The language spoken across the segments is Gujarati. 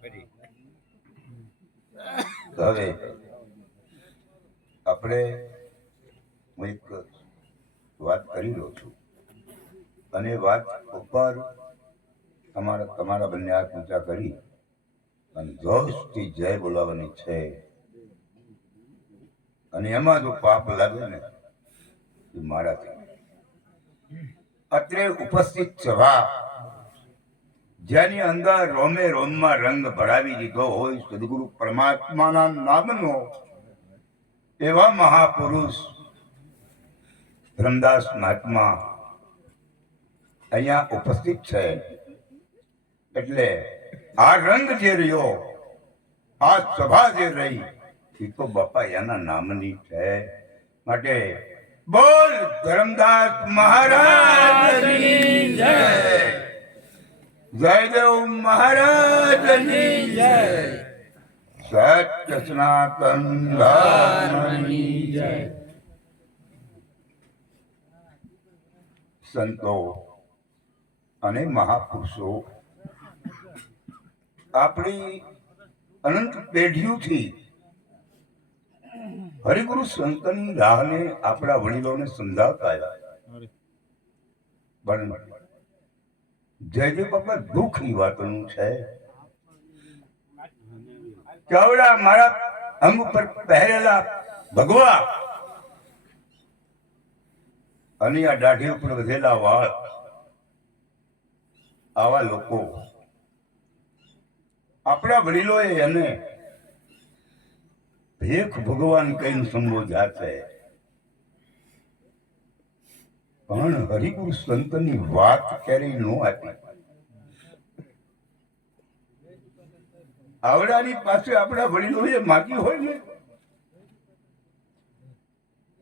હવે આપણે હું એક વાત કરી રહ્યો છું અને વાત ઉપર તમારા બંને હાથ ઊંચા કરી અને જોશથી જય બોલાવવાની છે. અને એમાં જો પાપ લાગે ને એ મારાથી. અત્રે ઉપસ્થિત સભા જેની અંદર રોમે રોમમાં રંગ ભરાવી દીધો હોય સદગુરુ પરમાત્માના નામનો એવા મહાપુરુષ ધર્મદાસ મહાત્મા અહીંયા ઉપસ્થિત છે. એટલે આ રંગ જે રહ્યો, આ સભા જે રહી, એ તો બાપા એના નામની છે. માટે બોલ ધર્મદાસ મહારાજની જય, જયદેવ મહારાજની જય, સત્ય સનાતન ધર્મની જય. સંતો અને મહાપુરુષો આપણી અનંત પેઢીઓથી હરિગુરુ સંતની રાહને આપણા વડીલોને સમજાવતા આવ્યા. પણ જયદેવ બાપા દુઃખની વાતનું છે કે આવડા મારા અંગ ઉપર પહેરેલા ભગવા અને આ દાઢી ઉપર વધેલા વાળ, આવા લોકો આપણા વડીલોએ એને ભેખ ભગવાન કહીને સંબોધ્યા છે. પણ હરિગુરુ સંતની વાત ક્યારેય ન આપી. આવડાની પાસે આપણા વડીલોએ માગી હોય ને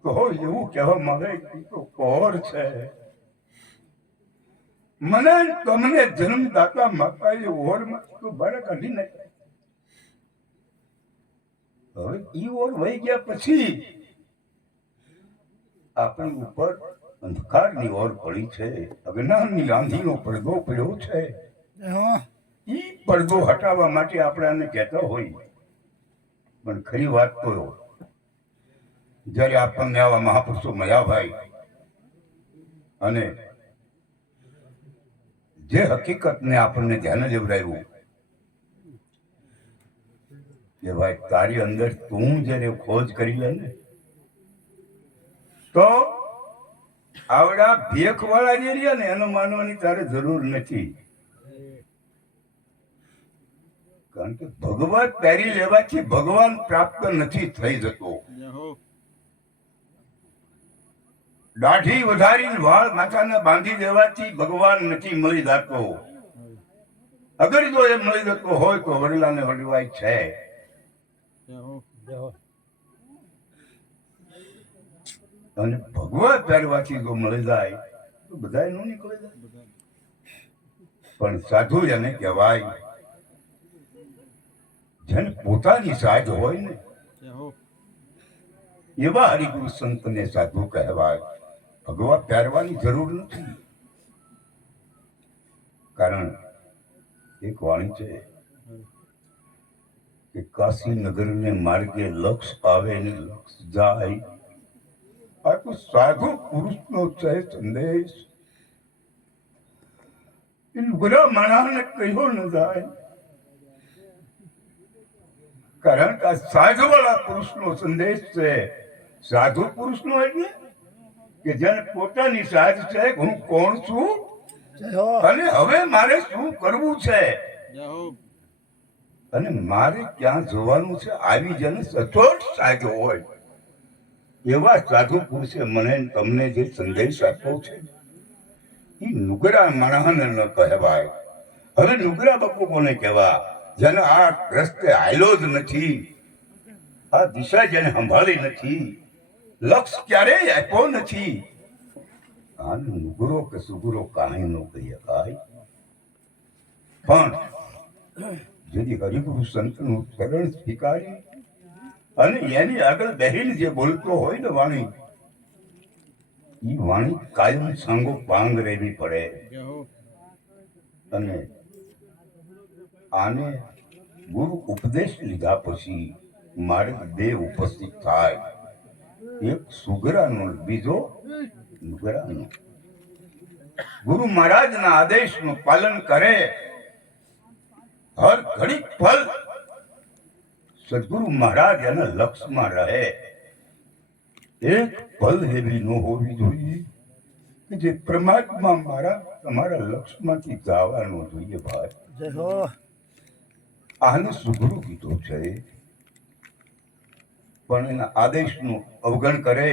તો એવું કહેવા માંગે તો કોર છે. મને તમને જન્મદાતા માતા એ ઓરમાં તો બહાર કાઢી નાખે. હવે ઈ ઓર વહી ગયા પછી આપણી ઉપર અંધકારની ઓર પડી છે, અજ્ઞાનની આંધીનો પડદો પડ્યો છે. ઈ પડદો હટાવવા માટે આપણે આને કહેતા હોય. પણ ખરી વાત તો જયારે આપણને આવા મહાપુરુષો મળ્યા ભાઈ, અને જે હકીકતને આપણને ધ્યાન લેવડાવ્યું કે ભાઈ તારી અંદર તું જયારે ખોજ કરી લે ને તો આવડા ભેખ વાળા જે રહ્યા ને એનો માનવાની તારે જરૂર નથી. કારણ કે ભગવાન પહેરી લેવાથી ભગવાન પ્રાપ્ત નથી થઈ જતો. દાઢી વધારીને વાળ માથાને બાંધી દેવાથી ભગવાન નથી મળી જતો. અગર જો એ મળી જતો હોય તો વડીલાને વડવાય છે. અને ભગવા પહેરવાથી જો મળી જાય તો બધા નો નીકળે જાય. પણ સાધુ એને કહેવાય જેને પોતાની સાજ હોય ને એવા હરિગુરુ સંતને સાધુ કહેવાય. ભગવા પહેરવાની જરૂર નથી. કારણ એક વાણી છે કે કાશી નગર ને માર્ગે લક્ષ આવે ને લક્ષ જાય. આ તો સાધુ પુરુષ નો છે સંદેશ. એ લુગડા માણસને કહ્યો ન જાય. કારણ કે આ સાધુ વાળા પુરુષ નો સંદેશ છે. સાધુ પુરુષ નો એટલે કે જેને પોતાની સાજ છે, હું કોણ છું અને હવે મારે શું કરવું છે અને મારે ક્યાં જવાનું છે, આવી જેને સચોટ સાજ હોય એવા સાધુ પુરુષે મને તમને જે સંદેશ આપ્યો છે એ નુગરા માણસને ન કહેવાય. હવે નુગરા બાપુ કોને કહેવા? જેને આ રસ્તે હાલ્યો જ નથી, આ દિશા જેને સંભાળી નથી, લક્ષ ક્યારેય આપ્યો નથી. આને નુગરો કે સુગરો કાંઈ નો કહી શકાય. પણ যদি હરિગુરુ સંતનું શરણ સ્વીકારી અને એની આગળ બેહીને જે બોલતો હોય ને વાણી, એ વાણી કાયમ સાંગો પાંગ રહેવી પડે. અને આને ગુરુ ઉપદેશ લીધા પછી મારે બે ઉપસ્થિત થાય, એક સુગરાનો બીજો નુગરાનો. ગુરુ મહારાજના આદેશનું પાલન કરે, હર ઘડી પલ સદગુરુ મહારાજ એના લક્ષમાં રહે. એક પલ એવી ન હોવી જોઈએ કે જે પરમાત્મા મારા તમારા લક્ષમાંથી જવા ન જોઈએ. ભાઈ આને સુગુરુ કીધો છે, પણ એના આદેશનું અવગણ કરે,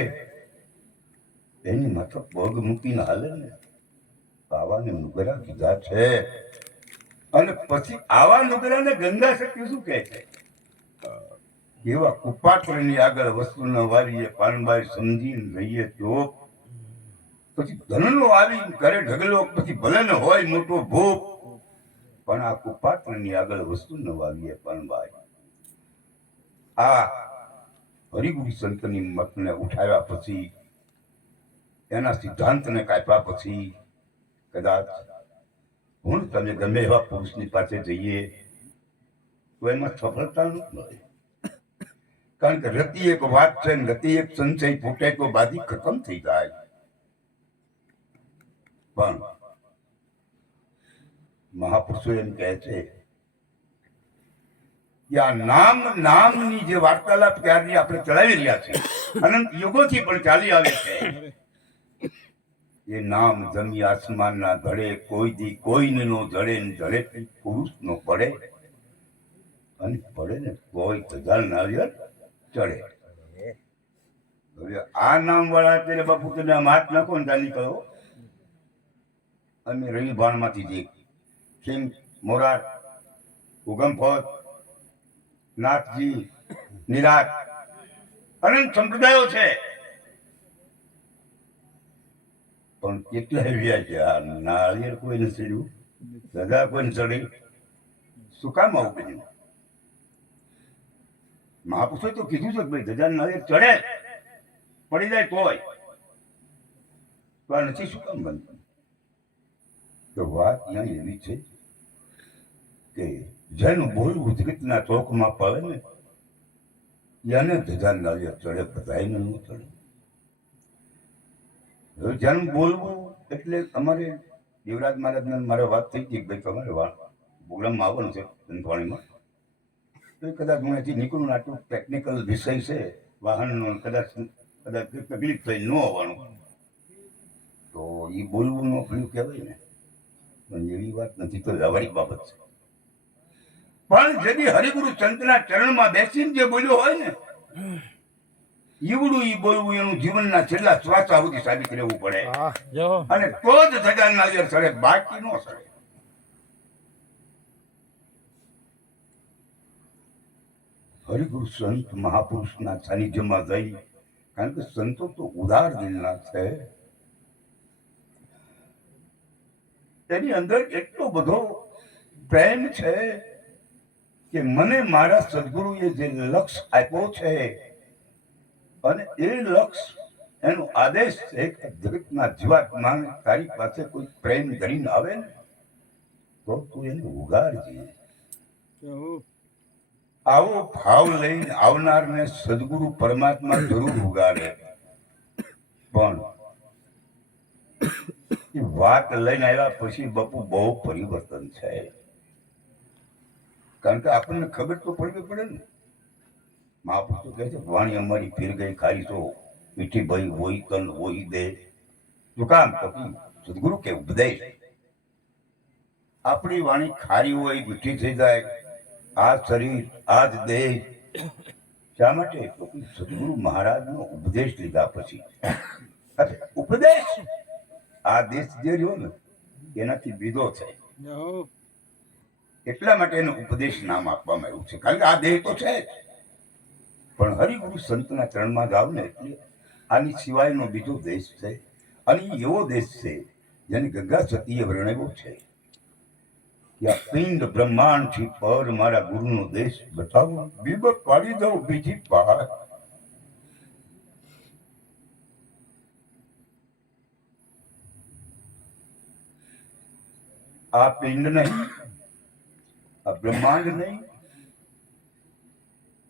એની માથે પગ મૂકીને હાલે ને, આવાને નુગરા કીધા છે. અને પછી આવા નુગરાને ગંગા શક્તિ શું કહે છે? એવા કુપાત્રની આગળ વસ્તુ ન વાવીએ, પાનબાઈ સમજીને રહીએ તો પછી ધનનો આવી કરે ઢગલો, પછી ભલે ન હોય મોટો ભૂપ, પણ આ કુપાત્રની આગળ વસ્તુ ન વાવીએ પાનબાઈ. આ હરિગુરુ સંતની મતને ઉઠાવ્યા પછી, એના સિદ્ધાંતને કાપ્યા પછી કદાચ હું તમે ગમે એવા પુરુષની પાસે જઈએ તો એમાં સફળતા ન મળે. કારણ કે રતિ એક વાત છે, રતિ એક સંશય ફૂટે તો બાજી ખતમ થઈ જાય. પણ મહાપુરુષો એમ કહે છે કે આ નામની જે વાર્તાલાપ ક્યારની આપણે ચલાવી રહ્યા છીએ, અનંત યુગોથી પણ ચાલી આવે છે. એ નામ જમી આસમાનના ધડે, કોઈ દી કોઈને નો જડે, જડે પુરુષ નો પડે, અને પડે ને કોઈ ધજાલ નાળિયેર ચડે. હવે આ નામ વાળા અત્યારે બાપુ તમે આમ હાથ નાખો ને ચાલી કરો, અમે રવિ ભાણમાંથી જે સિંહ, મોરાર, ઉગમફોજ, નાથજી, નિરાત, અનંત સંપ્રદાયો છે, પણ કેટલા એવી છે આ નાળિયેર કોઈ નથી ચડ્યું, ધજા કોઈ ચડી, શું કામ આવું કર્યું? મહાપુરુષોએ તો કીધું છે કે ભાઈ ધજા નાળિયેર ચડે, પડી જાય તોય, તો આ નથી શું કામ બનતું? તો વાત ત્યાં એવી છે કે જેનું બોલવું જગતના ચોકમાં પડે ને, એને ધજા નાળિયેર ચડે, બધાને ન ચડે. જેનું બોલવું એટલે અમારે દેવરાજ મહારાજને મારે વાત થઈ હતી કે ભાઈ તમારે પ્રોગ્રામમાં આવવાનું છે સંતવાણીમાં, તો કદાચ હું અહીંથી નીકળું, આટલું ટેકનિકલ વિષય છે વાહનનો, કદાચ તકલીફ થઈ ન આવવાનું, તો એ બોલવું ન ભૂલ્યું કહેવાય ને. પણ એવી વાત નથી, તો વ્યવહારિક બાબત છે. પણ જેથી હરિગુરુ સંતના ચરણમાં બેસીને જે બોલ્યો હોય ને, ઈવડું ઈ બોલવું એનું જીવનના છેલ્લા શ્વાસ સુધી સાબિત રહેવું પડે, અને તો જ ધજા નાળિયેર ચડે, બાકી નો ચડે. હરિગુરુ સંત મહાપુરુષના સાનિધ્યમાં જઈ, કારણ કે સંતો તો ઉદાર દિલના છે, તેની અંદર એટલો બધો પ્રેમ છે કે મને મારા સદગુરુએ જે લક્ષ્ય આપ્યો છે, અને એ લક્ષ્ય એનો આદેશ છે કે જગતના જીવાત્માને તારી પાસે કોઈ પ્રેમ કરીને આવે ને તો તું એને ઉગાડજે. આવો ભાવ લઈને આવનારને સદગુરુ પરમાત્મા જરૂર ઉગાડે, પણ વાત લઈને આવ્યા પછી બાપુ બહુ પરિવર્તન છે. કારણ કે આપણને ખબર તો પડવી પડે ને. મહાપુરુષો કહે છે વાણી અમારી ફેર ગઈ ખારી તો મીઠી ભાઈ હોય તન હોય દે. શું કામ? તો સદગુરુ કે ઉપદેશ. આપણી વાણી ખારી હોય, મીઠી થઈ જાય, આ શરીર આ જ દેહ, શા માટે? સદગુરુ મહારાજનો ઉપદેશ લીધા પછી. ઉપદેશ આ દેશ જે રહ્યો ને એનાથી બીજો છે, એટલા માટે એનો ઉપદેશ નામ આપવામાં આવ્યું છે. કારણ કે આ દેહ તો છે જ, પણ હરિગુરુ સંતના ચરણમાં જાવ ને એટલે આની સિવાયનો બીજો દેશ છે, અને એવો દેશ છે જેને ગંગા સતીએ વર્ણવ્યો છે કે આ પિંડ બ્રહ્માંડ થી પર મારા ગુરુનો દેશ બતાવો, બીબક પાડી દઉં બીજી પાર. આ પિંડ નહીં, આ બ્રહ્માંડ નહીં,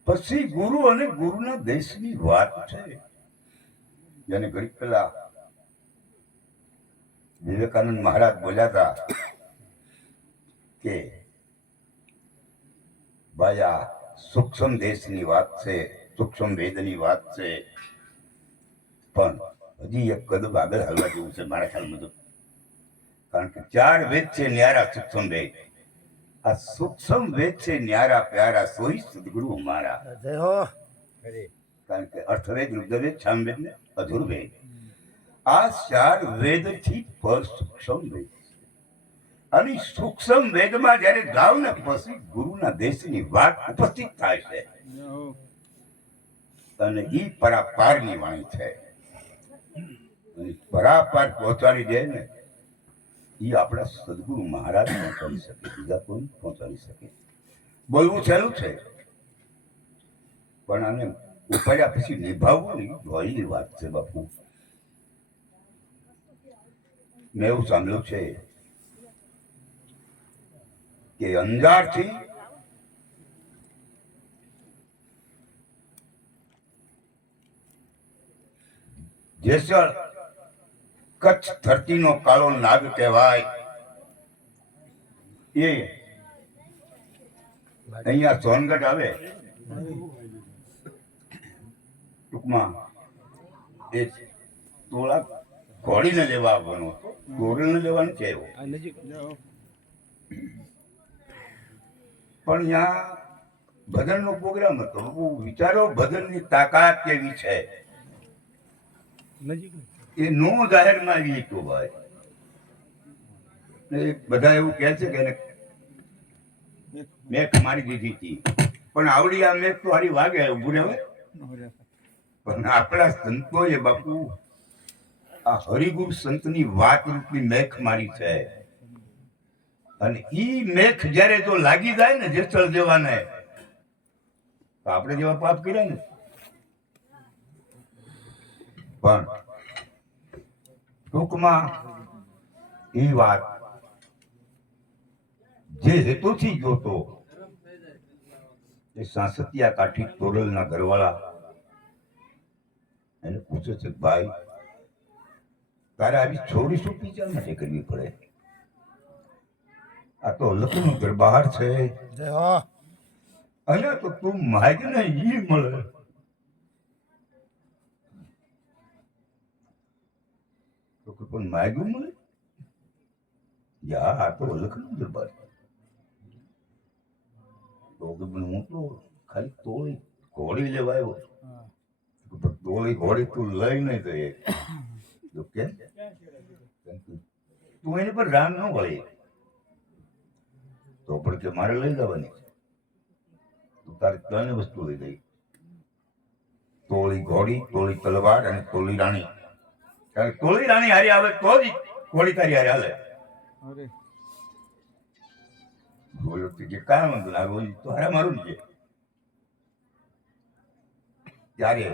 પછી ગુરુ અને ગુરુના દેશની વાત છે. જેને ઘડી પહેલા વિવેકાનંદ મહારાજ બોલ્યા હતા કે ભાઈ આ સૂક્ષ્મ દેશની વાત છે, સૂક્ષ્મ વેદની વાત છે, પણ હજી એક કદમ આગળ હાલવા જેવું છે મારા ખ્યાલમાં તો. કારણ કે 4 વેદ છે ન્યારા સૂક્ષ્મ વેદ. આ સૂક્ષ્મ વેદ છે ન્યારા પ્યારા સોઈ સદગુરુ મારા. કારણ કે અર્થવેદ, રુદ્રવેદ, સામવેદ ને અધુર્વેદ, આ 4 વેદ થી પર સૂક્ષ્મ વેદ. અને સૂક્ષ્મ વેદમાં જયારે ગાવ ને પછી ગુરુના દેશની વાત ઉપસ્થિત થાય છે. અને ઈ પરાપારની વાણી છે. પરાપાર પહોંચાડી દે ને ઈ આપણા સદગુરુ મહારાજ પહોંચાડી શકે, બીજા કોઈ પહોંચાડી શકે. બોલવું સહેલું છે, પણ આને ઉપાડ્યા પછી નિભાવવું ને ભયની વાત છે બાપુ. મેં એવું સાંભળ્યું છે કે અંજારથી જેસર કચ્છ ધરતીનો કાળો નાગ કહેવાય, એ અહીંયા સોનગઢ આવે ટૂંકમાં એ તોળા ઘોડીને લેવા આવવાનો હતો, ઘોડીને લેવાનું છે એવું. પણ ત્યાં ભજનનો પ્રોગ્રામ હતો. વિચારો ભજનની તાકાત કેવી છે. એ નો જાહેરમાં આવી તો ભાઈ બધા એવું કહે છે કે મેઘ મારી દીધી હતી, પણ આવડી આ મેઘ તો હારી વાગે ઉભું રહેવાય. પણ આપણા સંતોએ બાપુ આ હરિગુરુ સંતની વાત રૂપની મેઘ મારી છે. અને ઈ મેઘ જયારે જો લાગી જાય ને જેસળ જેવાને, તો આપણે જેવા પાપ કર્યા ને. પણ ટૂંકમાં એ વાત જે હેતુથી જોતો એ સાંસતિયા કાઠી તોરલના ઘરવાળા એને પૂછે છે, ભાઈ તારે આવી છોડી શું પીચા માટે કરવી પડે? આ તો લખનું દરબાર છે, અહીંયા તો તું માગ ને ઈ મળે. તો પણ માગ્યું મળે? યા આ તો લખનું દરબાર. તો હું તો ખાલી તોડી ઘોડી લેવા આવ્યો. તોડી ઘોડી તું લઈ નહીં જઈએ તો કેમ? તું એની પર રામ ન વળી તો પણ કે મારે લઈ જવાની છે. તારે 3 વસ્તુ લઈ ગઈ: તોળી ઘોડી, તોળી તલવાર અને તોળી રાણી. કારણ કે તોળી રાણી હારી આવે તો જ ઘોડી તારી હારે હાલે. બોલો કે કામ હતું ના રોજ તો હારે મારું છે. ત્યારે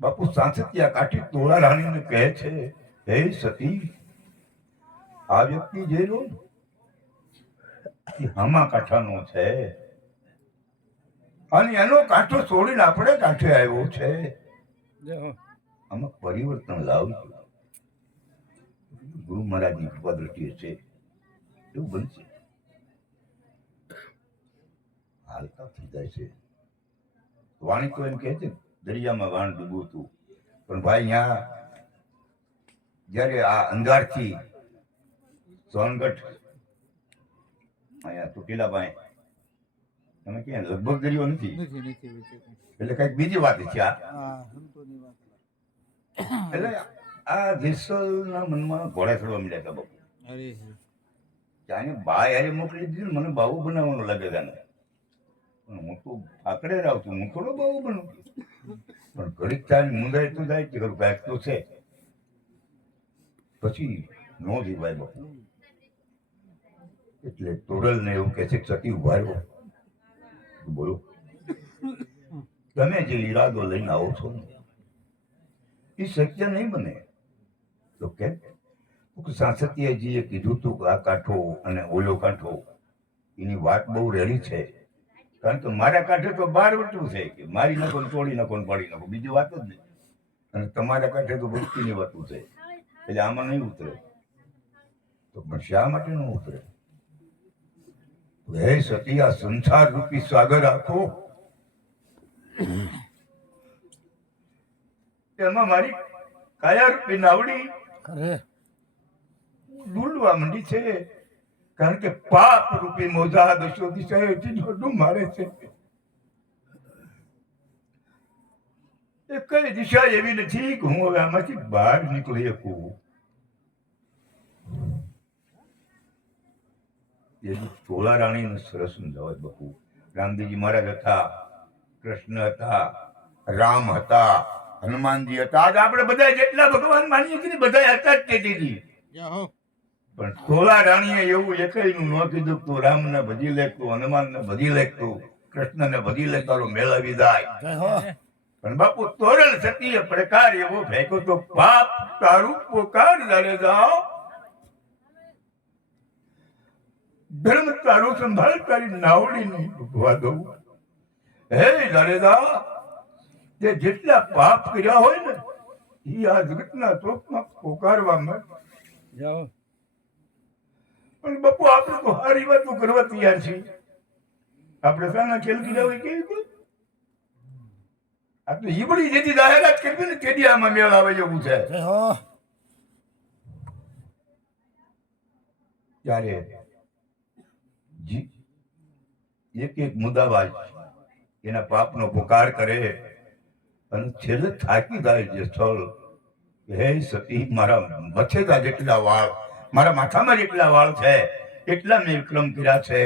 બાપુ સાંસતિયા કાઠી તોળા રાણીને કહે છે, હે સતી, આ વ્યક્તિ જે લો હામા કાંઠાનો છે અને એનો કાંઠો છોડીને આપણે કાંઠે આવ્યો છે. આમાં પરિવર્તન લાવજો. ગુરુ મહારાજની કૃપા દ્રષ્ટિએ છે એવું બનશે. હાલતા થઈ જાય છે. વાણી તો એમ કહે છે દરિયામાં વાણ ડૂબું હતું, પણ ભાઈ અહીંયા જયારે આ અંધારથી સોનગઢ અહીંયા તૂટેલા ભાઈ તમે ક્યાં લગભગ દરિયો નથી, એટલે કઈક બીજી વાત છે આ. એટલે આ જેસલના મનમાં ઘોડા ચડવા મળ્યા હતા બાપુ. ત્યાં બાય હારે મોકલી દીધું, મને બાબુ બનાવવાનો લાગે છે. હું તો આકડે રાવ છું, હું થોડો બાબુ બનું. પણ ઘડીક થાય મુંદાય તો જાય કે કાંઈક તો છે. પછી નો જીવાય બાપુ. એટલે તોરલ ને એવું કે છે સતી ઉભા રહ્યો, બોલો તમે જે ઈરાદો લઈને આવો છો ને એ શક્ય નહીં બને. તો કેમ? સાંસતિયાજીએ કીધું તું આ કાંઠો અને ઓલો કાંઠો એની વાત બહુ રેડી છે. કારણ કે મારા કાંઠે તો 12 વટું છે કે મારી નાખો ને તોડી નાખો ને પાડી નાખો, બીજી વાત જ નહીં. અને તમારા કાંઠે તો ભક્તિની વાતું છે, એટલે આમાં નહીં ઉતરે. તો પણ શા માટે ન ઉતરે? હે સતી, આ સંસાર રૂપી સાગર આખો, એમાં મારી કાયા રૂપી નાવડી ડૂલવા માંડી છે. કારણ કે પાપ રૂપી મોજા દશો દિશાએથી જોડું મારે છે. એ કઈ દિશા એવી નથી કે હું હવે આમાંથી બહાર નીકળી શકું. ચોલા રાણીને સરસ સમજાવે બહુ. રામદેવજી મહારાજ હતા, કૃષ્ણ હતા, રામ હતા, હનુમાનજી હતા. આજ આપણે બધા જેટલા ભગવાન માનીએ છીએ બધા હતા જ તેથી. પણ ચોલા રાણીએ એવું એકયનું ન કીધું તું રામને ભજી લેતું, હનુમાનને ભજી લેતું, કૃષ્ણને ભજી લે તારો મેળવી જાય. પણ બાપુ તોરણ સતીએ પ્રકાર એવો ફેંક્યો તો પાપ તારું પોકાર જાણે જાઓ, ધર્મ તારું સંભાળ તારી નાવડી નહીં ડૂબવા દઉં. હે જાડેજા, તે જેટલા પાપ કર્યા હોય ને એ આ જગતના ચોકમાં પોકારવા માટે. પણ બાપુ આપણે તો હારી વાતો કરવા તૈયાર છીએ. આપણે સાના ખેલ કીધા હોય કેવી આપણે ઈબડી જેથી જાહેરાત કરવી ને તેડી આમાં મેળ આવે એવું છે. ત્યારે એક એક મુદ્દાબાજ એના પાપનો પુકાર કરે અને છેલ્લે થાકી જાય જે સ્થળ. હે સતી, મારા મથેતા જેટલા વાળ, મારા માથામાં જેટલા વાળ છે એટલા મેં વિક્રમ કર્યા છે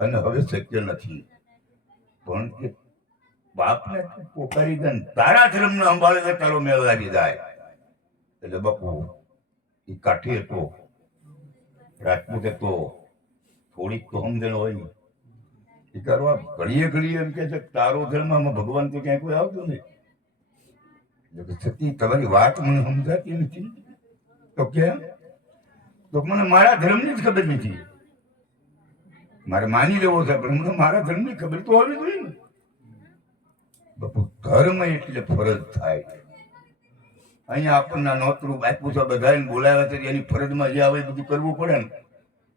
અને હવે શક્ય નથી. પણ કે બાપને પોકારી દે તારા ધર્મને સંભાળે તારો મેળ લાગી જાય. એટલે બાપુ એ કાઠી હતો, રાજપૂત હતો, થોડીક તો સમજણ હોય. એ કરવા ઘડીએ ઘડીએ એમ કે છે તારો ધર્મમાં ભગવાન તો ક્યાંય કોઈ આવતું નહીં. છતી તમારી વાત મને સમજાતી નથી. તો કેમ? તો મને મારા ધર્મની જ ખબર નથી. મારે માની લેવો છે પણ મને મારા ધર્મની ખબર તો હોવી જોઈએ ને. બાપુ ધર્મ એટલે ફરજ થાય. અહીંયા આપણને નોતરું આપ્યું છે, બધાને બોલાવ્યા છે, એની ફરજમાં જે આવે બધું કરવું પડે ને.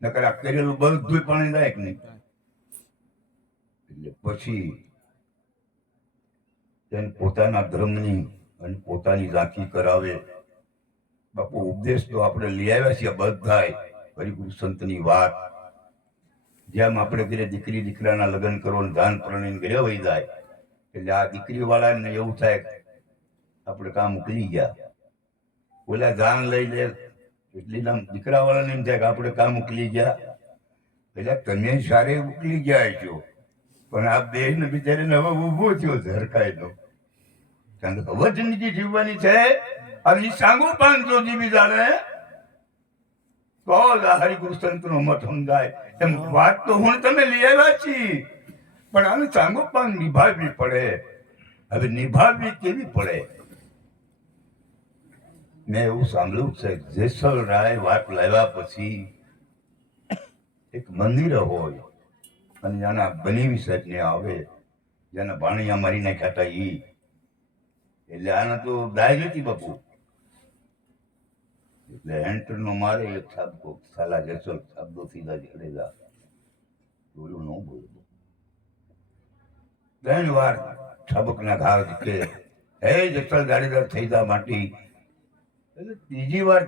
નકર આ કરેલું બધું પાણી લાયક નહીં. એટલે પછી તેને પોતાના ધર્મની અને પોતાની ઝાંખી કરાવે. બાપુ ઉપદેશ તો આપણે લઈ આવ્યા છીએ બધાય, હરિગુરુ સંતની વાત. જેમ આપણે ઘરે દીકરી દીકરાના લગ્ન કરો ને ધાન પ્રણીને ઘરે વહી જાય, એટલે આ દીકરી વાળાને એવું થાય આપણે કામ ઉકલી ગયા. ઓલા ધાન લઈ લે એટલે દીકરા વાળાને એમ થાય કે આપણે કામ ઉકલી ગયા. એટલે તમે સારે ઉકલી ગયા છો, પણ આ બે ને બિચારીને હવે ઉભો થયો ઝરકાય નો. કારણ કે હવે જિંદગી જીવવાની છે અને સાંગો પાંચસો જીવી જાણે તો હરિગુરુ સંત નો મત સમજાય. એમ વાત તો હું તમે લઈ આવ્યા છીએ, પણ આને સાંગો પાન નિભાવવી પડે. હવે નિભાવવી કેવી પડે? મેં એવું સાંભળ્યું છે જેસલ રાય વાત લાવ્યા પછી એક મંદિર હોય અને જેના બનેવી સાહેબ ને આવે, જેના ભાણિયા મારી નાખ્યા હતા ઈ. એટલે આના તો દાય નથી બાપુ. એટલે એન્ટર નો મારે એક સાબકો સાલા જેસલ શબ્દો સીધા જડેજા બોલું ન બોલું. 3 વાર છબકના ઘાવ કે હે જેસલ જાડેજા થઈ જા માટી. એટલે ત્રીજી વાર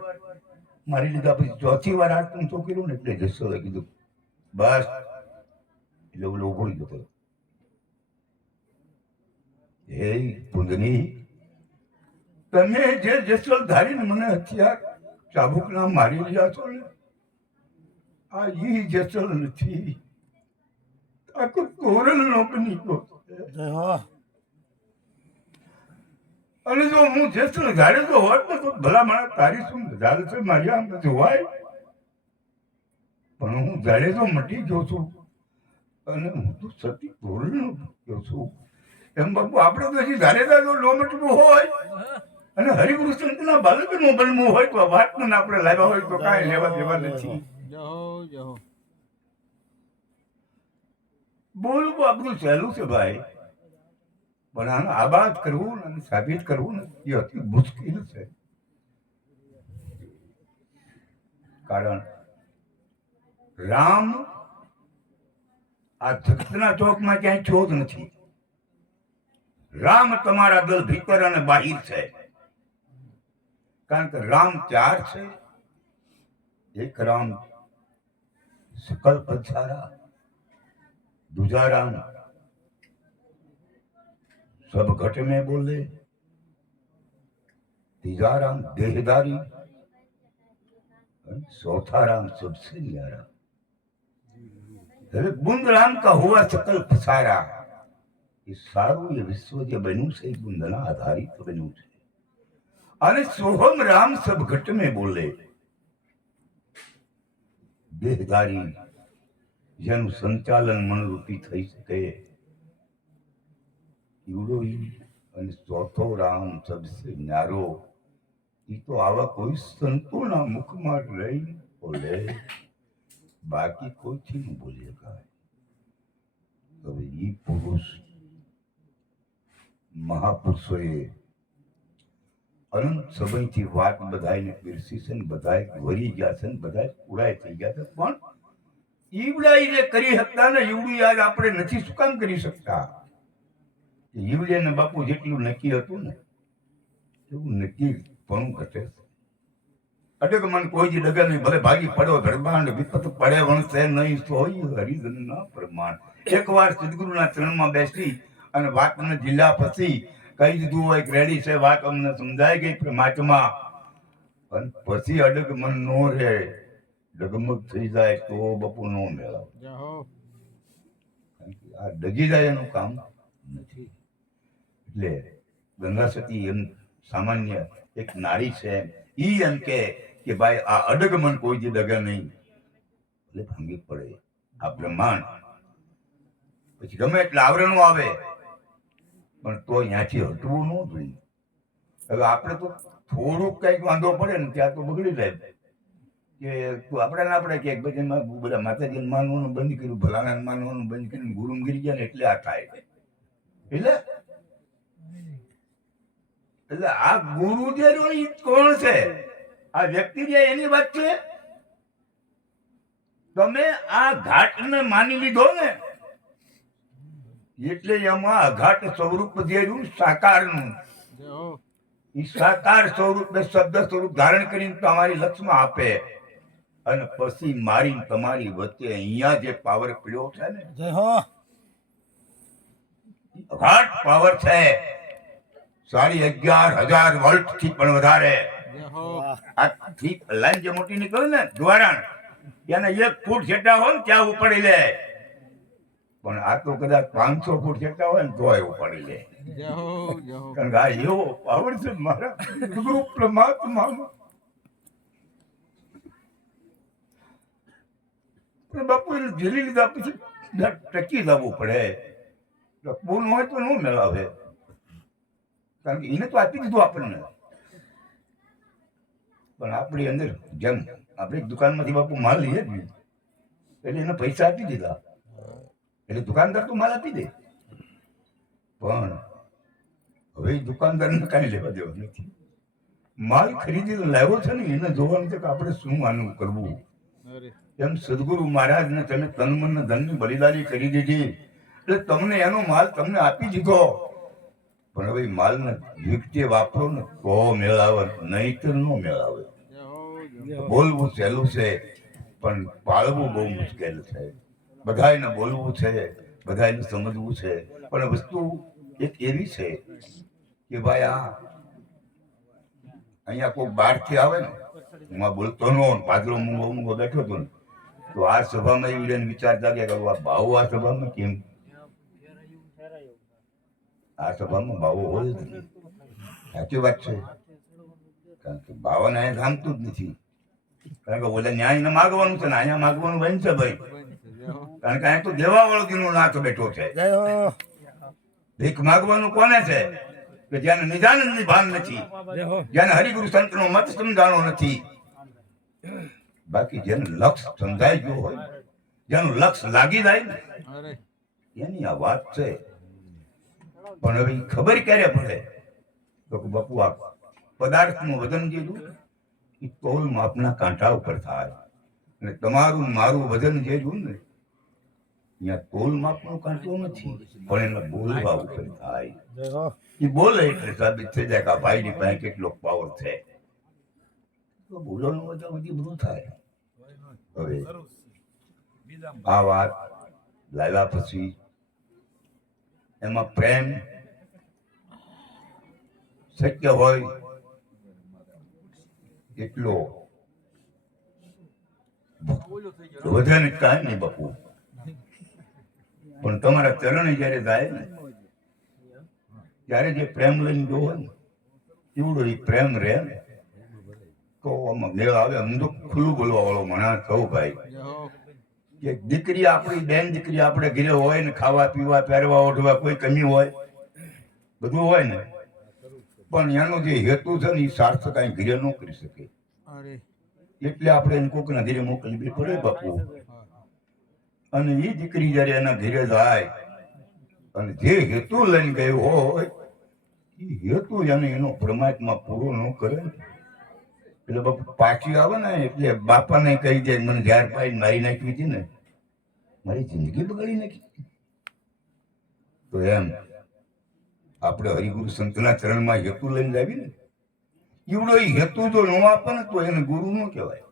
મારી લીધા પછી ચોથી વાર હાથ ઊંચો કર્યો ને એટલે જેસલે કીધું બસ. એટલે ઓલો ઉભો ગયો. હે પુંજની, તમે જે જેસલ ધારીને મને હથિયાર ચાબુકના મારી રહ્યા છો ને, આ ઈ જેસલ નથી, આખો તોરણ નો બની ગયો. અને જો હું જેસલ ધારે તો હોત ને તો ભલા મારા તારી શું મજાલ છે મારી આમ જોવાય. પણ હું ધારે તો મટી ગયો છું અને હું તો સતી તોરણ ગયો છું. એમ બાપુ આપણે તો હજી ધારેદાર જો નો મટવું હોય અને હરિગુરુ સંતના બાલક નો બનવું હોય તો વાત ને આપણે લાવ્યા હોય તો કાંઈ લેવા દેવા નથી. બોલવું આ બધું સહેલું છે ભાઈ, પણ આનો આબાદ કરવું અને સાબિત કરવું ને એ અતિ મુશ્કેલ છે. કારણ રામ આ જગતના ચોકમાં ક્યાંય છો જ નથી. રામ તમારા દિલ ભીતર અને બાહિર છે. કારણ કે રામ 4 છે. એક રામ सकल पधारा, दूजा राम सब घट में बोले, तीजा राम देहदारी, चौथा राम सबसे न्यारा. बुंद राम का हुआ सकल पसारा. ये सारू ये विश्व जे बन्यू से बुंदना आधारित बन्यू છે. અને સોહમ રામ सब घट में बोले, દેહદારી જેનું સંચાલન મનરૂપી થઈ શકે એવડો અને ચોથો રામ સબસે ન્યારો. એ તો આવા કોઈ સંતોના મુખમાં રહી બોલે, બાકી કોઈથી ન બોલી શકાય. હવે એ પુરુષ મહાપુરુષોએ અનંત સમયથી વાત બધાને પીરસી છે ને બધાએ વળી ગયા છે ને બધા ઉડાય થઈ ગયા છે, પણ ઈવડાઈ જે કરી શકતા ને ઈવડું યાદ આપણે નથી શું કામ કરી શકતા. ઈવડે ને બાપુ જેટલું નક્કી હતું ને એવું નક્કી પણ ઘટે છે. અટક મન કોઈ જી ડગર નહીં, ભલે ભાગી પડો ગરબાંડ વિપત પડે વણસે નહીં સોય હરિજન ના પ્રમાણ. એકવાર સદગુરુના ચરણમાં બેસી અને વાતને જિલ્લા પછી કહી દીધું હોય કે રેડી છે, વાત અમને સમજાઈ ગઈ પ્રમાચમાં, અને પછી અડગ મન નો રહે, ડગમગ થઈ જાય તો બપુ નો મેળાવ. આ ડગી જાય એનું કામ નથી. એટલે ગંગા સતી એમ સામાન્ય એક નારી છે, ઈ એમ કે ભાઈ આ અડગ મન કોઈ જે ડગે નહીં એટલે ભાંગી પડે આ બ્રહ્માંડ. પછી ગમે એટલે આવરણો આવે પણ તો અહીંયાથી હટવું ન જોઈએ. હવે આપણે તો થોડુંક કઈક વાંધો પડે ને ત્યાં તો બગડી જાય કે તું આપણે કે બધા માતાજીને માનવાનું બંધ કર્યું, ભલાના માનવાનું બંધ કર્યું, ગુરુમ ગીરી ગયા ને એટલે આ થાય. એટલે આ ગુરુ જે કોણ છે? આ વ્યક્તિ જે એની વાત છે. તમે આ ઘાટને માની લીધો ને એટલે એમાં અઘાટ સ્વરૂપ જે સાકારનું, એ સાકાર સ્વરૂપે શબ્દ સ્વરૂપ ધારણ કરીને તમારી લક્ષ્યમાં આપે, અને પછી મારી તમારી વચ્ચે અહીંયા જે પાવર પીડ્યો છે ને, અઘાટ પાવર છે. 11,500 વોલ્ટ થી પણ વધારે. આથી લાઈન જે મોટી નીકળે ને દ્વારણ, એને 1 ફૂટ જેટલા હોય ને ત્યાં ઉપાડી લે. પણ આ તો કદાચ 500 ફૂટ જેટલા હોય ને તોય ઉપાડી લે. કારણ કે આ એવો પાવર છે મારા ગુરુ પરમાત્માનો. બાપુ એને ઝીલી લીધા પછી ટકી જવું પડે. પૂર્ણ હોય તો ન મેળવે, કારણ કે એને તો આપી દીધું આપણને. પણ આપણી અંદર જેમ આપણે દુકાનમાંથી બાપુ માલ લઈએ જ એટલે એને પૈસા આપી દીધા, એટલે દુકાનદાર તો માલ આપી દે. પણ હવે દુકાનદારને કાંઈ લેવા દેવા નથી. માલ ખરીદીને લાવ્યો છે ને એને જોવાનું છે કે આપણે શું આનું કરવું. એમ સદગુરુ મહારાજને તમે તન મન ધનની બલિદાની કરી દીધી એટલે તમને એનો માલ તમને આપી દીધો. પણ હવે માલને યુક્તિ વાપરો ને તો મેળાવે, નહીં તો ન મેળાવે. બોલવું સહેલું છે પણ પાળવું બહુ મુશ્કેલ છે. બધાને બોલવું છે, બધાને સમજવું છે, પણ વસ્તુ એક એવી છે કે ભાઈ આ અહીંયા કોઈ બહારથી આવે ને, હું બોલતો નો પાદરો મૂંગો બેઠો હતો ને, તો આ સભામાં એવી વિચાર જાગે કે ભાવ આ સભામાં કેમ, આ સભામાં ભાવો હોય જ નહીં. સાચી વાત છે, કારણ કે ભાવાને અહીંયા જામતું જ નથી. કારણ કે ઓલા ન્યાય માગવાનું છે ને અહીંયા માગવાનું બનશે ભાઈ. કારણ કે અહીંયા તો દેવા વાળો દિનો નાથ બેઠો છે. ભીખ માગવાનું કોને છે? કે જેને નિજાનંદની ભાન નથી, જેને હરિગુરુ સંતનો મત સમજાણો નથી. બાકી જેનું લક્ષ સમજાઈ ગયું હોય, જેનું લક્ષ લાગી જાય ને, એની આ વાત છે. પણ હવે ઈ ખબર ક્યારે પડે તો કે બાપુ આ પદાર્થનું વજન જે રહ્યું એ તોલ માપના કાંટા ઉપર થાય અને તમારું ને મારું વજન જે રહ્યું ને અહીંયા તોલ માપનો કાંટો નથી પણ એના બોલવા ઉપર થાય. એ બોલે એટલે સાબિત થઈ જાય કે આ ભાઈની પાસે કેટલો પાવર છે. તો બોલવાનું વજન બધી બધું થાય. હવે આ વાત લાવ્યા પછી એમાં પ્રેમ શક્ય હોય એટલો વધે ને કાંઈ નહીં બાપુ, પણ તમારા ચરણે જયારે જાય ને ત્યારે જે પ્રેમ લઈને જો હોય ને એવડો એ પ્રેમ રહે ને તો આમાં મેળ આવે. હું તો ખુલ્લું બોલવા વાળો માણસ કહું ભાઈ કે દીકરી આપણી બેન દીકરી આપણે ઘરે હોય ને ખાવા પીવા પહેરવા ઓઢવા કોઈ કમી હોય બધું હોય ને પણ એનો જે હેતુ છે ને એ સાર્થક કાંઈ ઘરે ન કરી શકે એટલે આપણે એને કોકના ઘરે મોકલવી પડે બાપુ. અને એ દીકરી જયારે એના ઘરે જાય અને જે હેતુ લઈને ગયો હોય એ હેતુ એને એનો પરમાત્મા પૂરો ન કરે એટલે બાપુ પાછી આવે ને એટલે બાપાને કહી દે મને ઝાર પાઈ મારી નાખી હતી ને મારી જિંદગી બગાડી નાખી. તો એમ આપણે હરિગુરુ સંતના ચરણમાં હેતુ લઈને જાવી ને એવડો એ હેતુ જો ન આપે ને તો એને ગુરુ ન કહેવાય.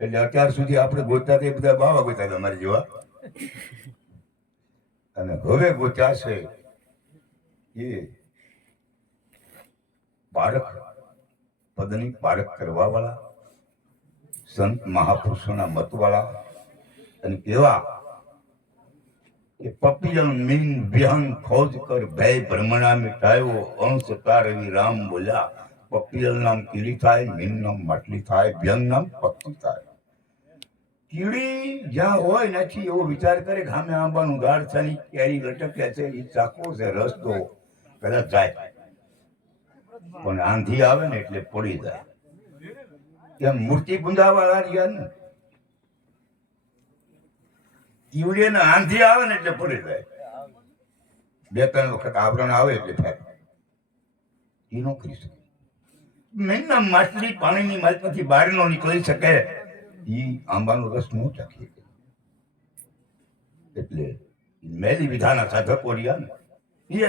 એટલે અત્યાર સુધી આપણે ગોતા તે બધા બાવા ગોતા હતા અમારી જેવા, અને હવે ગોત્યા છે એ પારખ પદની પારખ કરવા વાળા સંત મહાપુરુષોના મત વાળા અને કેવા કે પપિયલ મીન વિહંગ ખોજ કર ભય ભ્રમણા મિટાયો અંશ તારવી રામ બોલ્યા. પપિયલ નામ કીડી થાય, મીન નામ માટલી થાય, વ્યંગ નામ પક્ષી થાય. કીડી જ્યાં હોય નથી એવો વિચાર કરે કે સામે આંબાનું ઝાડ છે ને કેરી લટકે છે એ ચાકો છે રસ તો કદાચ જાય, પણ આંધી આવે ને એટલે પડી જાય. એમ મૂર્તિ ગુંદાવાળા રહ્યા ને ઈવડે આંધી આવે ને એટલે પડી જાય. 2-3 વખત આવરણ આવે એટલે થાય. એ નો કરી શકે. મેનના માછલી પાણીની માલમાંથી બહાર નો નીકળી શકે ઈ આંબાનો રસ નો ચાખી. એટલે મેલી વિધાના સાધકો રહ્યા ને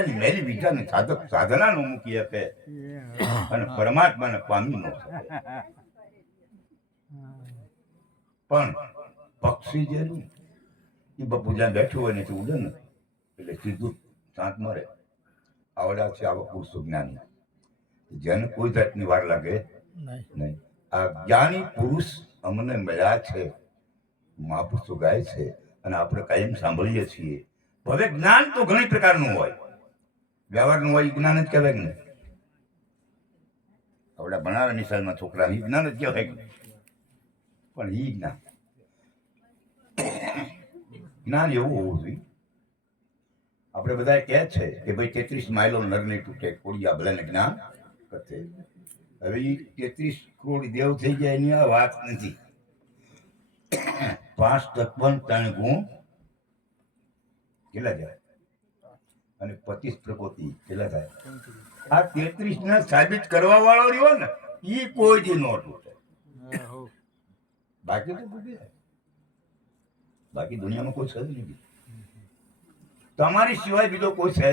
એની મેલી વિધાને સાધક સાધના નો મૂકી શકે અને પરમાત્માને પામી ન શકે. પણ પક્ષી જે એ બાપુ જ્યાં બેઠું હોય ને ઉડે ને એટલે સીધું શાંત મરે. આવડા છે આવા પુરુષો જ્ઞાની જેને કોઈ જાતની વાર લાગે નહીં. આ જ્ઞાની પુરુષ અમને મળ્યા છે, મહાપુરુષો ગાય છે અને આપણે કાયમ સાંભળીએ છીએ. હવે જ્ઞાન તો ઘણી પ્રકારનું હોય, વ્યવહારનું હોય જ્ઞાન જ કહેવાય કે નહીં. આવડા ભણાવે નિશાળમાં છોકરાને જ્ઞાન જ કહેવાય. પણ ઈ જ્ઞાન એવું હોવું જોઈએ. આપણે બધા કહે છે કે ભાઈ 33 માઇલો નર નહીં તૂટે કોડિયા ભલે જ્ઞાન કરતે. હવે એ 33 કરોડ દેવ થઈ જાય એની આ વાત નથી. 5 તત્વ 3 ગુણ કેટલા જાય અને 25 પ્રકૃતિ કેટલા થાય. આ 33 ને સાબિત કરવા વાળો રહ્યો ને એ કોઈ દી નો તૂટે. બાકી તો તૂટી જાય. બાકી દુનિયામાં કોઈ છે જ નહીં. તમારી સિવાય બીજો કોઈ છે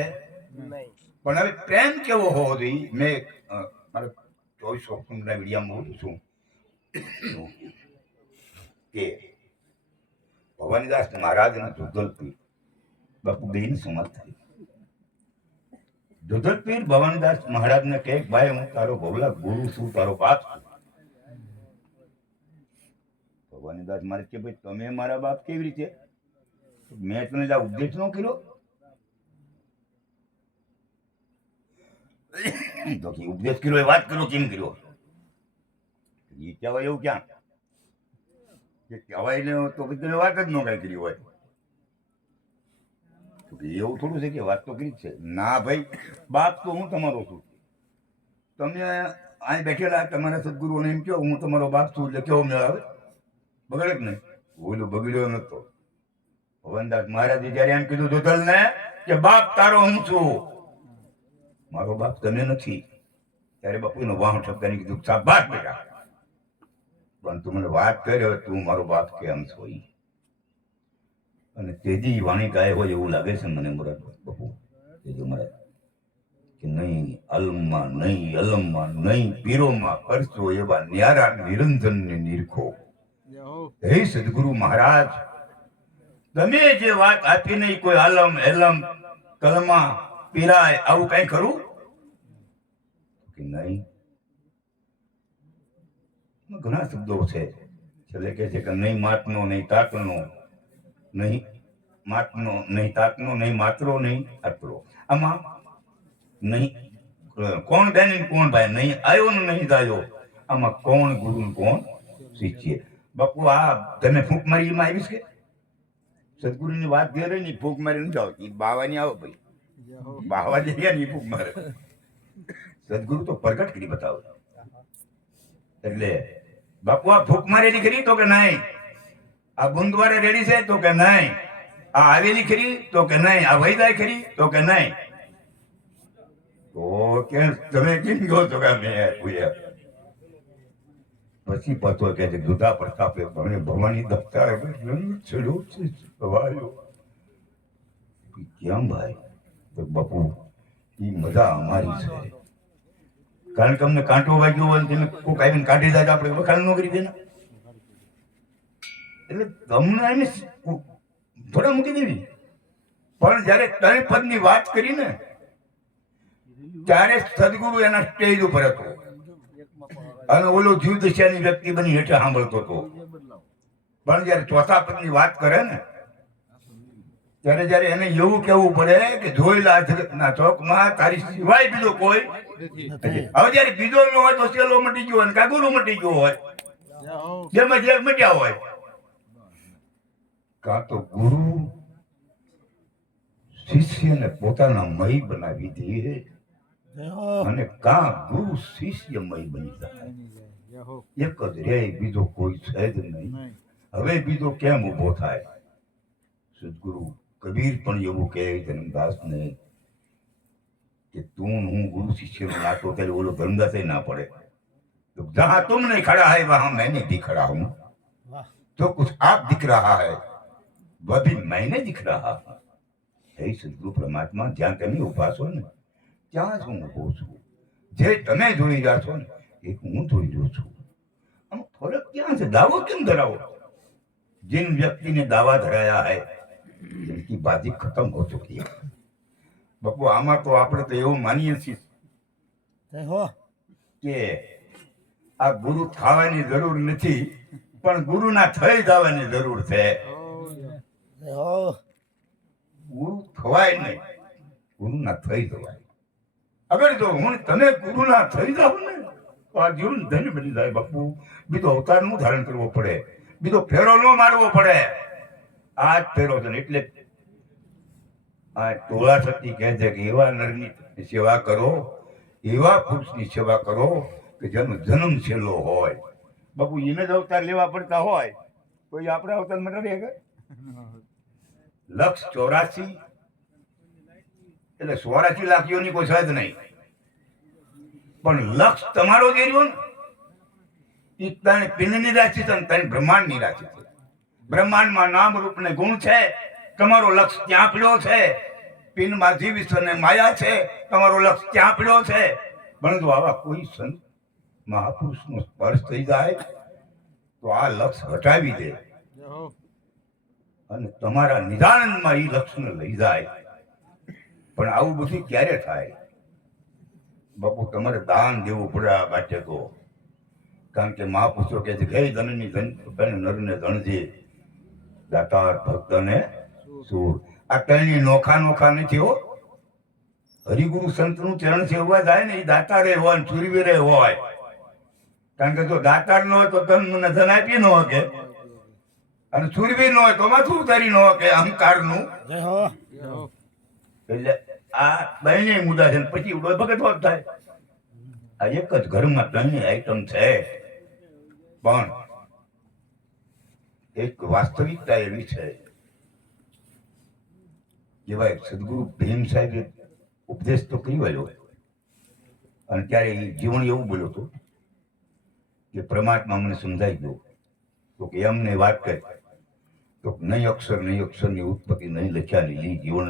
પણ હવે પ્રેમ કેવો હોવો જોઈએ. મેં મારા 24 ઓક્ટોબરના વિડીયામાં બોલું છું કે ભવાનીદાસ મહારાજ અને ધુધલપીર બાપુ બેન સમાજ થઈ. ધુધલપીર ભવાનીદાસ મહારાજને કહે ભાઈ હું તારો ભવલા ગુરુ છું, તારો બાપ છું. ભવાનીદાસ મહારાજ કે ભાઈ તમે મારા બાપ કેવી રીતે? મેં તને આ ઉપદેશ ન કર્યો તો કે ઉપદેશ કર્યો એ વાત કરો કેમ કર્યો? એ કહેવાય એવું ક્યાં કે કહેવાય ને તો પછી તમે વાત જ ન કઈ કરી હોય. એવું થોડું છે કે વાત તો કરી જ છે. ના ભાઈ બાપ તો હું તમારો છું. તમે અહીં બેઠેલા તમારા સદગુરુઓને એમ કહો હું તમારો બાપ છું એટલે કેવો મેળ આવે? બગડે જ નહીં. ઓલો બગડ્યો નતો. ભવનદાસ મહારાજે જયારે એમ કીધું દુધલ ને કે બાપ તારો હું છું, મારો બાપ તમે નથી, ત્યારે બાપુનો વાહ શબ્દની કીધું શાબાશ બેટા, પણ તું મને વાત કર્યો તું મારો બાપ કેમ છો ઈ. અને તેજી વાણી ગાય હોય એવું લાગે છે મને મુરાદ બાપુ તેજી મહારાજ કે નહીં અલમમાં નહીં અલમમાં નહીં પીરોમાં કરશો એવા ન્યારા નિરંજન ને નિરખો. હે સદગુરુ મહારાજ તમે જે વાત આપી નહીં કોઈ આલમ એલમ કલમા પીરાય આવું કઈ ખરું કે નહીં? ઘણા શબ્દો છે છેલ્લે કે છે કે નહીં માટનો નહીં તાતનો નહીં માટનો નહીં તાતનો નહીં માત્રો નહીં આટલો, આમાં નહીં કોણ બેન કોણ ભાઈ, નહીં આવ્યો ને નહીં જાયો, આમાં કોણ ગુરુ કોણ શિષ્ય. બાપુ આ તમે ફૂંક મારી એમાં આવીશ કે સદગુરુની વાત જે રહી ને ફૂંક મારી નથી આવતી, બાવાની આવો ભાઈ, બાવા જે ગયા ને ફૂંક મારે. સદગુરુ તો પ્રગટ કરી બતાવો. એટલે બાપુ આ ફૂંક મારેલી ખરી તો કે નહીં, આ ગુંદવારે રેડી છે તો કે નહીં, આ આવેલી ખરી તો કે નહીં, આ વૈદાય ખરી તો કે નહીં. તો કે તમે કેમ કહો છો કે મેં પૂછ્યા? પછી પતો કે દુધા પ્રતાપે ભણે ભવાની દફતારે ચડ્યો છે સવાયો. કેમ ભાઈ? તો બાપુ એ મજા અમારી છે, કારણ કે અમને કાંટો વાગ્યો હોય તમે કોઈક આવીને કાઢી જાય આપણે વખાણ ન કરી દે ને, એટલે તમને એને થોડા મૂકી દેવી. પણ જયારે ત્રણ પદની વાત કરી ને ત્યારે સદગુરુ એના સ્ટેજ ઉપર હતો અને ઓલો જીવ દશાની વ્યક્તિ બની હેઠે સાંભળતો હતો. પણ જયારે ચોથા પદની વાત કરે ને ત્યારે જયારે એને એવું કેવું પડે કે જોયેલા જગતના ચોકમાં તારી સિવાય બીજો કોઈ હવે જયારે બીજો ન હોય તો સેલો મટી ગયો હોય કાગુરુ મટી ગયો હોય, જેમાં જે મટ્યા હોય, કાં તો ગુરુ શિષ્યને પોતાના મય બનાવી દે અને કાં ગુરુ શિષ્યમય બની જાય. એક જ રે, બીજો કોઈ છે જ નહીં. હવે બીજો કેમ ઉભો થાય? સદગુરુ કબીર પણ એવું કહે ધર્મદાસ ને કે તું હું ગુરુ શિષ્ય નો નાતો ત્યારે ઓલો ધર્મદાસ ના પડે तो जहां तुम नहीं खड़ा है वहां मैं नहीं दिख रहा हूं, तो कुछ आप दिख रहा है वह भी मैं नहीं दिख रहा. हे સદગુરુ પરમાત્મા જ્યાં તમે ઉભા છો ને ત્યાં જ હું ઉભો છું, જે તમે જોઈ રહ્યા છો ને એ હું જોઈ રહ્યો છું. આમ ફરક ક્યાં છે? દાવો કેમ ધરાવો? जिन व्यक्ति ने दावा धराया है उनकी बाजी खत्म हो चुकी है. बापू आमा तो આપણે તો એવું માનીએ છીએ કે આ ગુરુ થવાની જરૂર નથી, પણ ગુરુના થઈ જવાની જરૂર છે. ગુરુ થવાય નહીં, ગુરુના થઈ જવાય. અગર જો હું તમે ગુરુના થઈ જાવ ને તો આ જીવન ધન્ય બની જાય. બાપુ બીજો અવતાર નું ધારણ કરવો પડે, બીજો ફેરો ન મારવો પડે. આ જ ફેરો છે. એટલે આ ટોળા શક્તિ કહે છે કે એવા નરની સેવા કરો, એવા પુરુષની સેવા કરો કે જેનો જન્મ છેલ્લો હોય. બાપુ એને જ અવતાર લેવા પડતા હોય તો એ આપણે અવતાર માટે રહે કે લક્ષ 84 એટલે 84 લાખીઓની કોઈ સહજ નહીં, પણ લક્ષ તમારો જે રહ્યો ને એ તને પિંડની રાશિ છે, તને બ્રહ્માંડની રાશિ છે. બ્રહ્માંડમાં નામ રૂપ ને ગુણ છે, તમારો લક્ષ ત્યાં પડ્યો છે. પિંડમાં જીવ ઈશ્વર ને માયા છે, તમારો લક્ષ ત્યાં પડ્યો છે. પણ જો આવા કોઈ સંત મહાપુરુષનો સ્પર્શ થઈ જાય તો આ લક્ષ હટાવી દે અને તમારા નિદાનંદમાં એ લક્ષને લઈ જાય. પણ આવું બધું ક્યારે થાય? બાપુ તમારે દાન દેવું પડે આ બાટે તો, કારણ કે મહાપુરુષો કે છે હે ધનની ધન નરને ધણજે દાતાર ભક્તને સૂર. આ કઈ નોખા નોખા નથી હો. હરિગુરુ સંતનું ચરણ સેવવા જાય ને એ દાતારે હોય, ચૂરવીરે હોય. કારણ કે જો દાતાર ન હોય તો ધન ધન આપી ન શકે, અને ચૂરવીર ન હોય તો માથું ઉતારી ન શકે અહંકારનું. એટલે આ બંને મુદ્દા છે. પછી ભગત હોત થાય. આ એક જ ઘરમાં ત્રણની આઈટમ છે, પણ એક વાસ્તવિકતા એવી છે કહેવાય સદગુરુ ભીમ સાહેબે ઉપદેશ તો કર્યો, અને ત્યારે એ જીવન એવું બોલ્યો હતો કે પરમાત્મા મને સમજાઈ ગયો, તો કે એમને વાત કરી તો નહીં અક્ષરની ઉત્પત્તિ નહીં લખ્યાની લી જીવન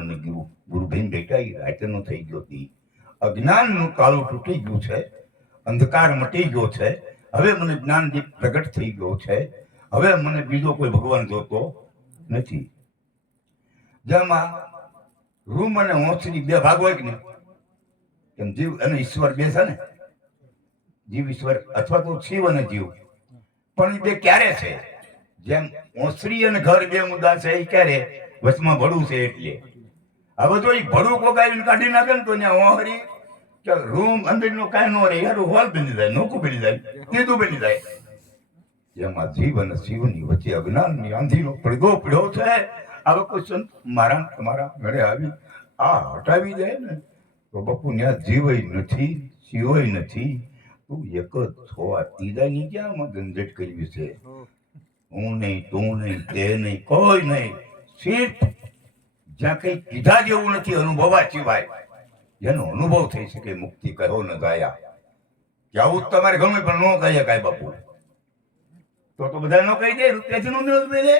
ગુરુ ભીમ બેટા રાયતનો થઈ ગયો હતી, અજ્ઞાનનું તાળું તૂટી ગયું છે, અંધકાર મટી ગયો છે, હવે મને જ્ઞાન દીપ પ્રગટ થઈ ગયો છે, હવે મને બીજો કોઈ ભગવાન જોતો નથી. જેમાં રૂમ અને હોંસની બે ભાગ હોય કે નહીં, એમ જીવ અને ઈશ્વર બે છે ને, જીવ ઈશ્વર અથવા તો શિવ અને જીવ, પણ એ બે ક્યારે છે? જેમ ઓસરી અને ઘર બે મુદ્દા છે એ ક્યારે વચમાં ભડું છે એટલે. હવે જો એ ભડું કોક આવીને કાઢી નાખે ને તો ત્યાં ઓહરી કે રૂમ અંદર નો કાંઈ નો રહે, યાર હોલ બની જાય, નોકું બની જાય, તીધું બની જાય. જેમાં જીવ અને શિવની વચ્ચે અજ્ઞાનની આંધીનો પડદો પડ્યો છે. આવો કોઈ સંત મારા તમારા ઘરે આવી આ હટાવી દે ને તો બાપુ ત્યાં જીવય નથી, શિવય નથી, તું એક જ છો. આ ત્રીજાની ક્યાં ગંજટ કરવી છે? હું નહીં, તું નહીં, તે નહીં, કોઈ નહીં, સિર્ફ જ્યાં કઈ કીધા જેવું નથી અનુભવા સિવાય, જેનો અનુભવ થઈ શકે મુક્તિ કહો ન ગાયા. કે આવું તમારે ગમે પણ ન કહીએ કાંઈ બાપુ, તો બધા ન કહી દે, રૂપિયાથી નો મેળવી દે.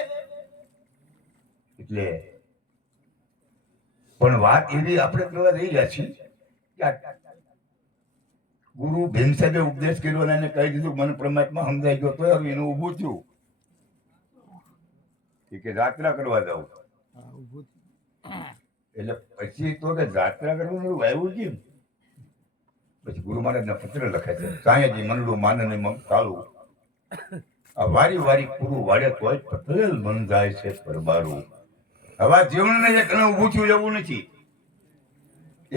એટલે પણ વાત એવી આપણે કહેવા રહી ગયા છીએ કે ગુરુ ભીમ સાહેબે ઉપદેશ કર્યો અને એને કહી દીધું મને પરમાત્મા સમજાઈ ગયો, તો એનું ઊભું થયું કે જાત્રા કરવા જાવ. એટલે પછી તો કે જાત્રા કરવાનું આવ્યું કેમ? પછી ગુરુ મહારાજના પત્ર લખે છે, સાંયજી મનડું માનને મમ કાળું, આ વારી વારી પૂરું વાડે તોય પતરેલ મન જાય છે પરબારું. હવે જીવનને જે ઘણું ઊભું થયું એવું નથી.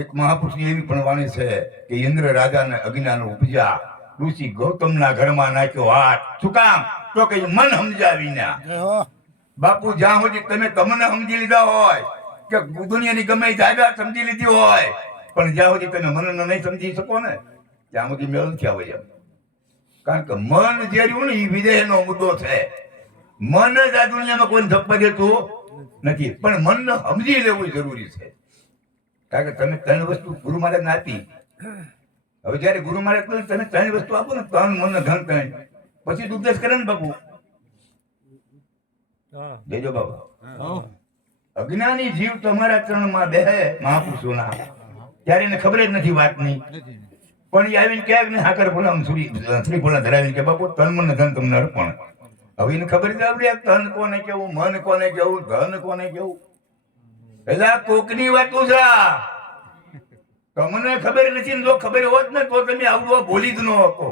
એક મહાપુરુષની એવી પણ વાણી છે કે ઇન્દ્ર રાજાને અજ્ઞાન ઉપજ્યા, ઋષિ ગૌતમના ઘરમાં નાખ્યો હાથ. શું કામ? તો કે મન સમજાવીને. બાપુ જ્યાં સુધી તમે તમને સમજી લીધા હોય કે દુનિયાની ગમે જાહેરાત સમજી લીધી હોય, પણ જ્યાં સુધી તમે મનને નહીં સમજી શકો ને ત્યાં સુધી મેળ નથી આવે એમ. કારણ કે મન જે રહ્યું ને એ વિદેહનો મુદ્દો છે. મન જ આ દુનિયામાં કોઈ ધપ્પા દેતું નથી, પણ મનને સમજી લેવું જરૂરી છે. કારણ કે તમે ત્રણ વસ્તુ ગુરુ મહારાજને આપી, હવે જયારે ગુરુ મહારાજ કહે તમે ત્રણ વસ્તુ આપો ને, તન મન ધન ત્રણ, પછી ઉપદેશ કરે ને બાપુ દેજો બાબા. અજ્ઞાની જીવ તમારા ચરણમાં બેહે મહાપુરુષોના, ત્યારે એને ખબર જ નથી વાતની, પણ એ આવીને ક્યાંક ને હાકર બોલામ શ્રીફળા ધરાવીને કે બાપુ તન મન ધન તમને અર્પણ. હવે એને ખબર જ આવડે તન કોને કેવું, મન કોને કેવું, ધન કોને કેવું. એટલે કોકની વાતો છે, તમને ખબર નથી ને જો ખબર હોત ને તો તમે આવડવા બોલી જ ન હતો.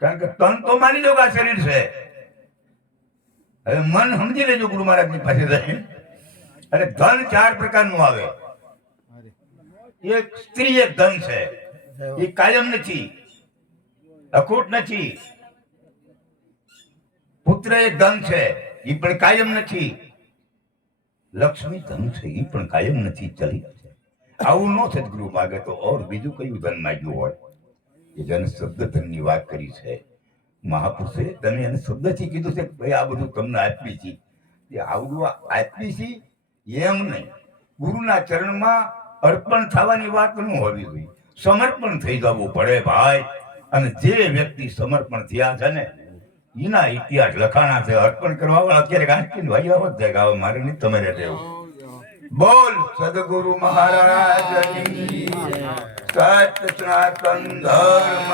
કારણ કે તન તો માની દો કે આ શરીર છે. હવે મન સમજી લેજો ગુરુ મહારાજ ની પાસે જાય. અને ધન ચાર પ્રકારનું આવે. એક સ્ત્રી એક ધન છે, એ કાયમ નથી, અખૂટ નથી. પુત્ર એક ધન છે, એ પણ કાયમ નથી. લક્ષ્મી ધન છે, એ પણ કાયમ નથી, ચલી છે. આવું ન સદગુરુ માગે તો ઓર બીજું કયું ધન માગ્યું હોય? એ જન શબ્દ ધનની વાત કરી છે મહાપુરુષે. તમે એને શબ્દથી કીધું છે ભાઈ આ બધું તમને આપી છે, એ આવડું આપી છે એમ નહીં. ગુરુના ચરણમાં અર્પણ થવાની વાત ન હોવી જોઈએ, સમર્પણ થઈ જવું પડે ભાઈ. અને જે વ્યક્તિ સમર્પણ થયા છે ને એના ઇતિહાસ લખાણા છે. અર્પણ કરવા વાળા અત્યારે કાંઈ ભાઈ આવત જાય કે મારે નહીં તમારે રહેવું. બોલ સદગુરુ મહારાજ સત સનાતન ધર્મ.